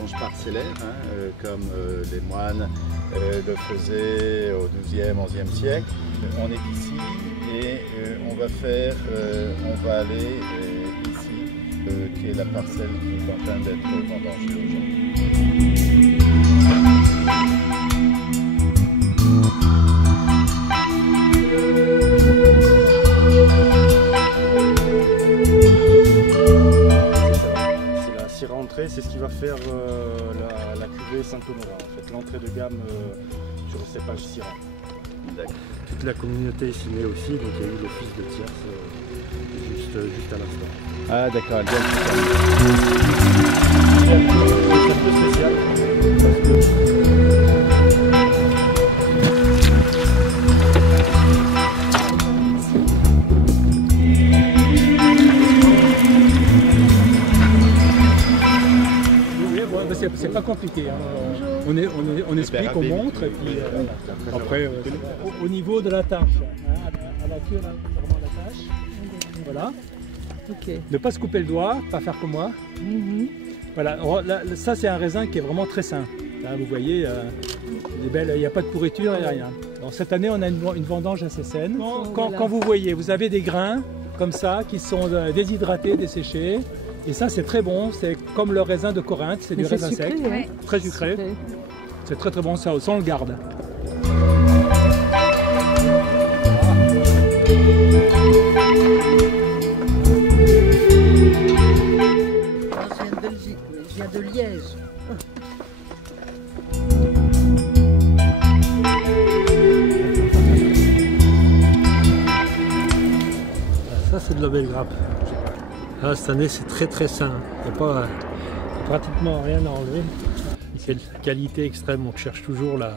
vendanges parcellaires, comme les moines le faisaient au XIIe, XIe siècle. On est ici et on va aller ici, qui est la parcelle qui est en train d'être vendangée aujourd'hui. C'est ce qui va faire la cuvée Saint-Honorat, en fait, l'entrée de gamme sur le cépage Syrah. Toute la communauté est signée aussi, donc il y a eu l'office de tierce juste à l'instant. Ah d'accord, elle vient C'est un peu spécial parce que c'est pas compliqué, hein. On explique, on montre, et puis après, au niveau de la tâche, à la queue, là, vraiment la tâche, voilà. Okay. Ne pas se couper le doigt, pas faire comme moi. Voilà, là, ça c'est un raisin qui est vraiment très sain. Là, vous voyez, il n'y a pas de pourriture, il n'y a rien. Donc, cette année, on a une vendange assez saine. Quand vous voyez, vous avez des grains comme ça qui sont déshydratés, desséchés. Et ça c'est très bon, c'est comme le raisin de Corinthe, c'est du raisin sec, ouais. Très sucré. C'est très très bon, ça on le garde. Je viens de Belgique, je viens de Liège. Ça c'est de la belle grappe. Ah, cette année c'est très très sain, il n'y a pas pratiquement rien à enlever. C'est de qualité extrême, on cherche toujours la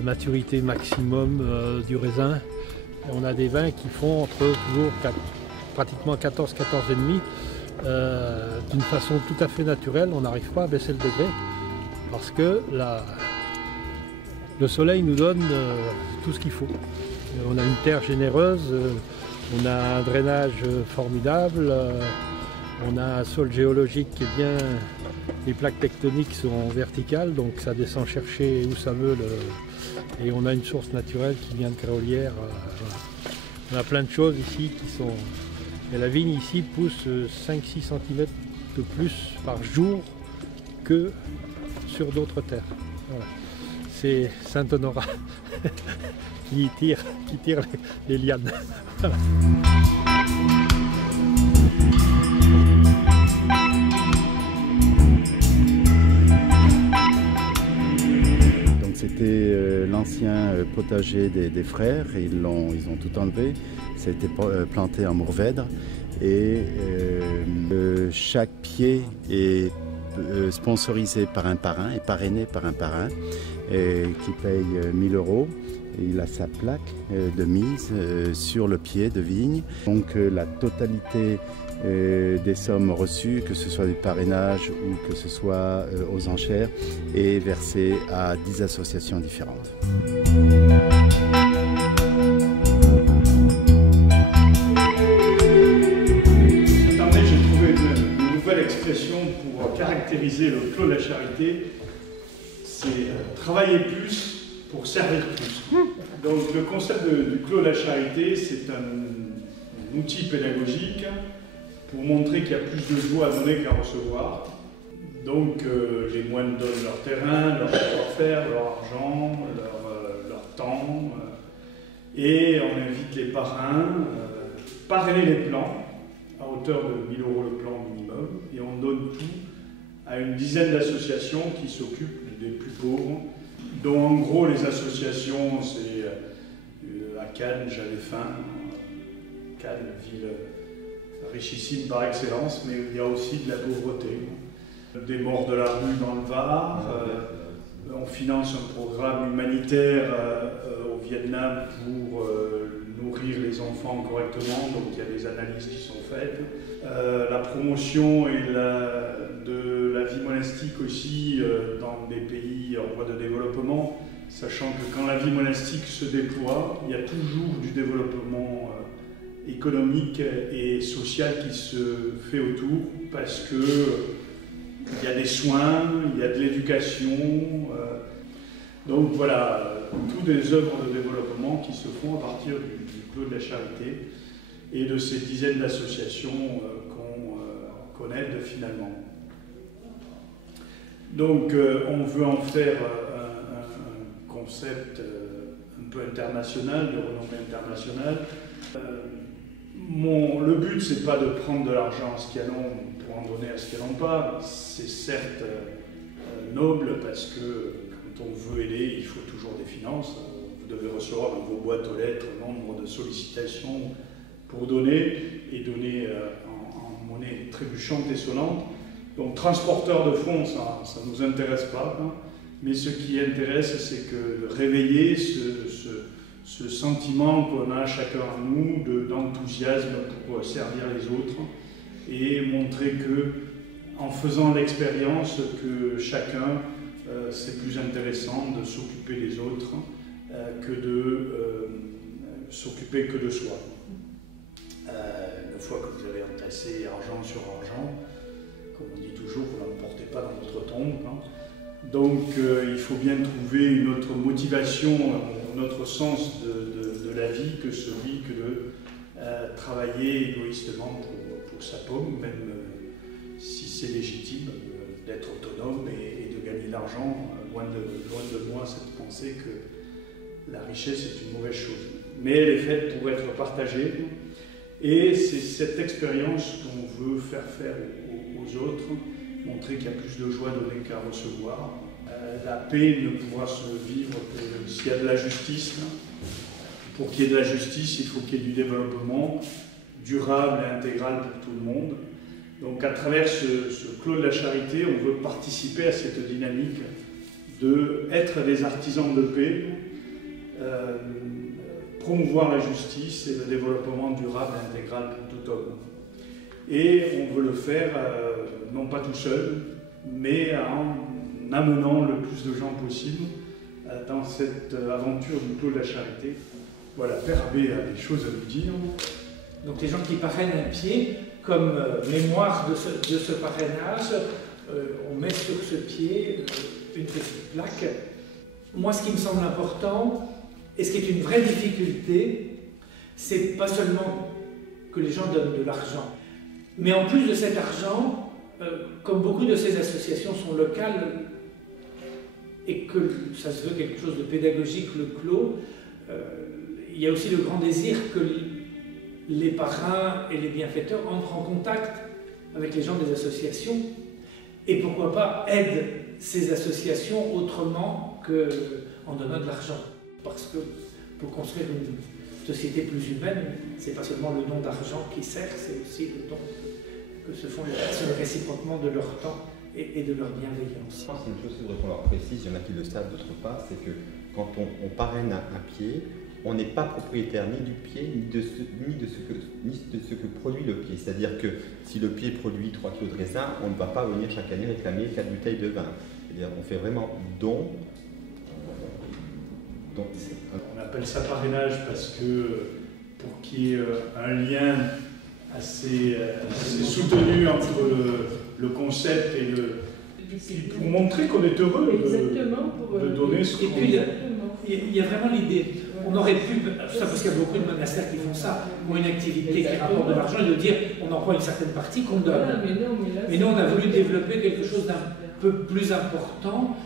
maturité maximum du raisin. Et on a des vins qui font entre toujours pratiquement 14, 14,5 d'une façon tout à fait naturelle. On n'arrive pas à baisser le degré parce que le soleil nous donne tout ce qu'il faut. On a une terre généreuse. On a un drainage formidable, on a un sol géologique qui est bien, les plaques tectoniques sont verticales, donc ça descend chercher où ça veut, et on a une source naturelle qui vient de Créolière. On a plein de choses ici qui sont... Et la vigne ici pousse 5-6 cm de plus par jour que sur d'autres terres. Voilà. C'est Saint-Honorat qui tire les lianes. Voilà. Donc c'était l'ancien potager des frères, ils ont tout enlevé, ça a été planté en Mourvèdre et chaque pied est sponsorisé par un parrain et parrainé par un parrain qui paye 1 000 €. Il a sa plaque de mise sur le pied de vigne. Donc la totalité des sommes reçues, que ce soit du parrainage ou que ce soit aux enchères, est versée à 10 associations différentes. Cette année, j'ai trouvé une nouvelle expression pour caractériser le Clos de la Charité. C'est travailler plus pour servir plus. Donc le concept du Clos de la Charité, c'est un outil pédagogique pour montrer qu'il y a plus de joie à donner qu'à recevoir. Donc les moines donnent leur terrain, leur savoir-faire, leur argent, leur temps, et on invite les parrains, parrainer les plans à hauteur de 1 000 € le plan minimum, et on donne tout à une dizaine d'associations qui s'occupent des plus pauvres, dont en gros les associations, c'est à Cannes, j'avais faim, Cannes, ville richissime par excellence, mais il y a aussi de la pauvreté, des morts de la rue dans le Var, on finance un programme humanitaire au Vietnam pour nourrir les enfants correctement, donc il y a des analyses qui sont faites. La promotion de la vie monastique aussi dans des pays en voie de développement, sachant que quand la vie monastique se déploie, il y a toujours du développement économique et social qui se fait autour, parce que il y a des soins, il y a de l'éducation. Donc voilà, toutes des œuvres de développement qui se font à partir du Clos de la Charité et de ces dizaines d'associations qu'on aide finalement. Donc on veut en faire un concept un peu international, de renommée internationale. Le but, c'est pas de prendre de l'argent à ce qu'il y a non pour en donner à ce qu'il n'y en a pas. C'est certes noble parce que quand on veut aider, il faut toujours des finances. Vous devez recevoir dans vos boîtes aux lettres nombre de sollicitations pour donner et donner en monnaie trébuchante et sonnante. Donc transporteur de fonds, ça ne nous intéresse pas. Hein. Mais ce qui intéresse, c'est que de réveiller ce sentiment qu'on a chacun en nous d'enthousiasme pour servir les autres et montrer que, en faisant l'expérience que chacun, c'est plus intéressant de s'occuper des autres que de s'occuper que de soi. Une fois que vous avez entassé argent sur argent, comme on dit toujours, vous n'emportez pas dans votre tombe. Hein. Donc il faut bien trouver une autre motivation, un autre sens de la vie que celui que de travailler égoïstement pour sa pomme, même si c'est légitime d'être autonome et de gagner de l'argent. Loin de moi cette pensée que la richesse est une mauvaise chose. Mais elle est faite pour être partagée et c'est cette expérience qu'on veut faire aux autres. Montrer qu'il y a plus de joie donnée qu'à recevoir. La paix ne pourra se vivre que s'il y a de la justice. Pour qu'il y ait de la justice, il faut qu'il y ait du développement durable et intégral pour tout le monde. Donc à travers ce Clos de la Charité, on veut participer à cette dynamique d'être des artisans de paix, promouvoir la justice et le développement durable et intégral pour tout homme. Et on veut le faire, non pas tout seul, mais en amenant le plus de gens possible dans cette aventure du Clos de la Charité. Voilà, Père Abbé a des choses à nous dire. Donc les gens qui parrainent un pied, comme mémoire de ce parrainage, on met sur ce pied une petite plaque. Moi, ce qui me semble important, et ce qui est une vraie difficulté, c'est pas seulement que les gens donnent de l'argent, mais en plus de cet argent, comme beaucoup de ces associations sont locales et que ça se veut quelque chose de pédagogique, le Clos, il y a aussi le grand désir que les parrains et les bienfaiteurs entrent en contact avec les gens des associations et pourquoi pas aident ces associations autrement qu'en donnant de l'argent. Parce que pour construire une société plus humaine, c'est pas seulement le don d'argent qui sert, c'est aussi le don que se font les personnes réciproquement de leur temps et de leur bienveillance. Je pense qu'il y a une chose qu'il faudrait qu'on leur précise, il y en a qui le savent, d'autres pas, c'est que quand on parraine un pied, on n'est pas propriétaire ni du pied, ni de ce que produit le pied. C'est-à-dire que si le pied produit 3 kg de raisin, on ne va pas venir chaque année réclamer 4 bouteilles de vin. C'est-à-dire on fait vraiment don. On appelle ça parrainage parce que pour qu'il y ait un lien assez soutenu entre le concept et pour montrer qu'on est heureux de donner ce qu'on... Et puis il y a vraiment l'idée, on aurait pu, ça parce qu'il y a beaucoup de monastères qui font ça, ou une activité qui rapporte de l'argent et de dire on en prend une certaine partie qu'on donne. Mais nous on a voulu développer quelque chose d'un peu plus important,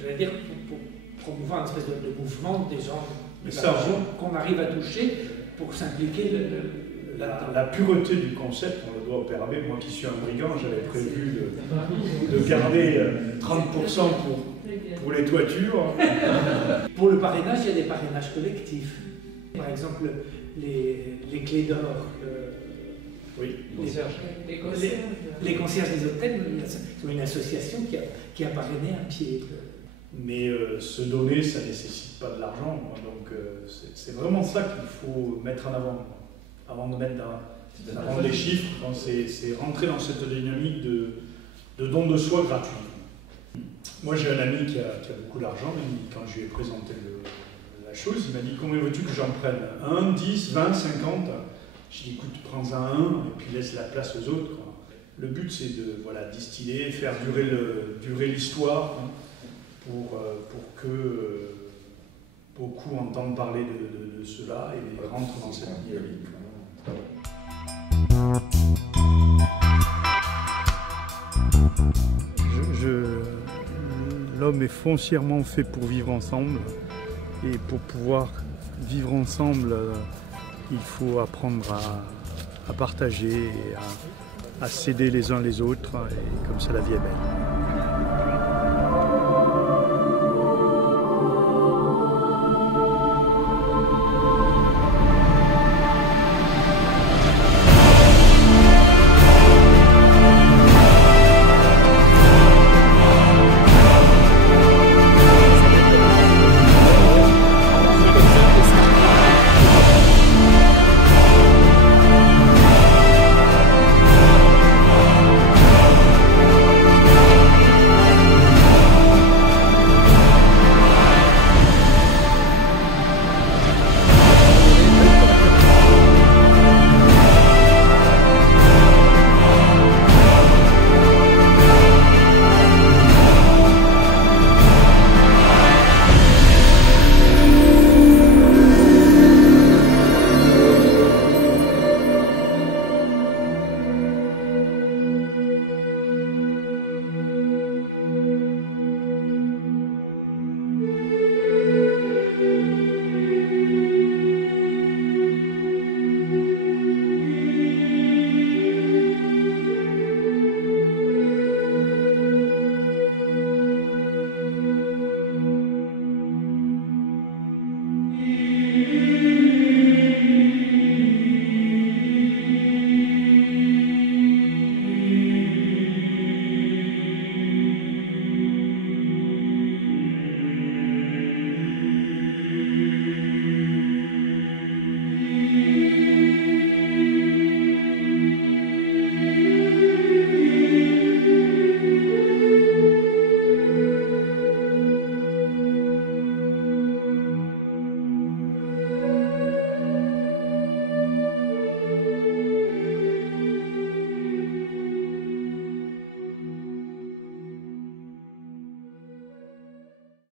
j'allais dire pour promouvoir une espèce de mouvement des gens qu'on arrive à toucher pour s'impliquer. La pureté du concept, on le doit au Père Abbé. Moi qui suis un brigand, j'avais prévu de garder 30% pour les toitures. Pour le parrainage, il y a des parrainages collectifs. Par exemple, les clés d'or. Oui, les concierges des hôtels, c'est une association qui a parrainé un pied. Mais se donner, ça ne nécessite pas de l'argent. Donc c'est vraiment ça qu'il faut mettre en avant. Avant de mettre dans les chiffres, c'est rentrer dans cette dynamique de don de soi gratuit. Moi j'ai un ami qui a beaucoup d'argent, et quand je lui ai présenté la chose, il m'a dit combien veux-tu que j'en prenne? 1, 10, 20, 50? J'ai dit écoute, prends-en un et puis laisse la place aux autres. Le but, c'est de distiller, faire durer l'histoire, hein, pour que beaucoup entendent parler de cela et rentrent dans cette dynamique. L'homme est foncièrement fait pour vivre ensemble, et pour pouvoir vivre ensemble, il faut apprendre à partager, à s'aider les uns les autres, et comme ça la vie est belle.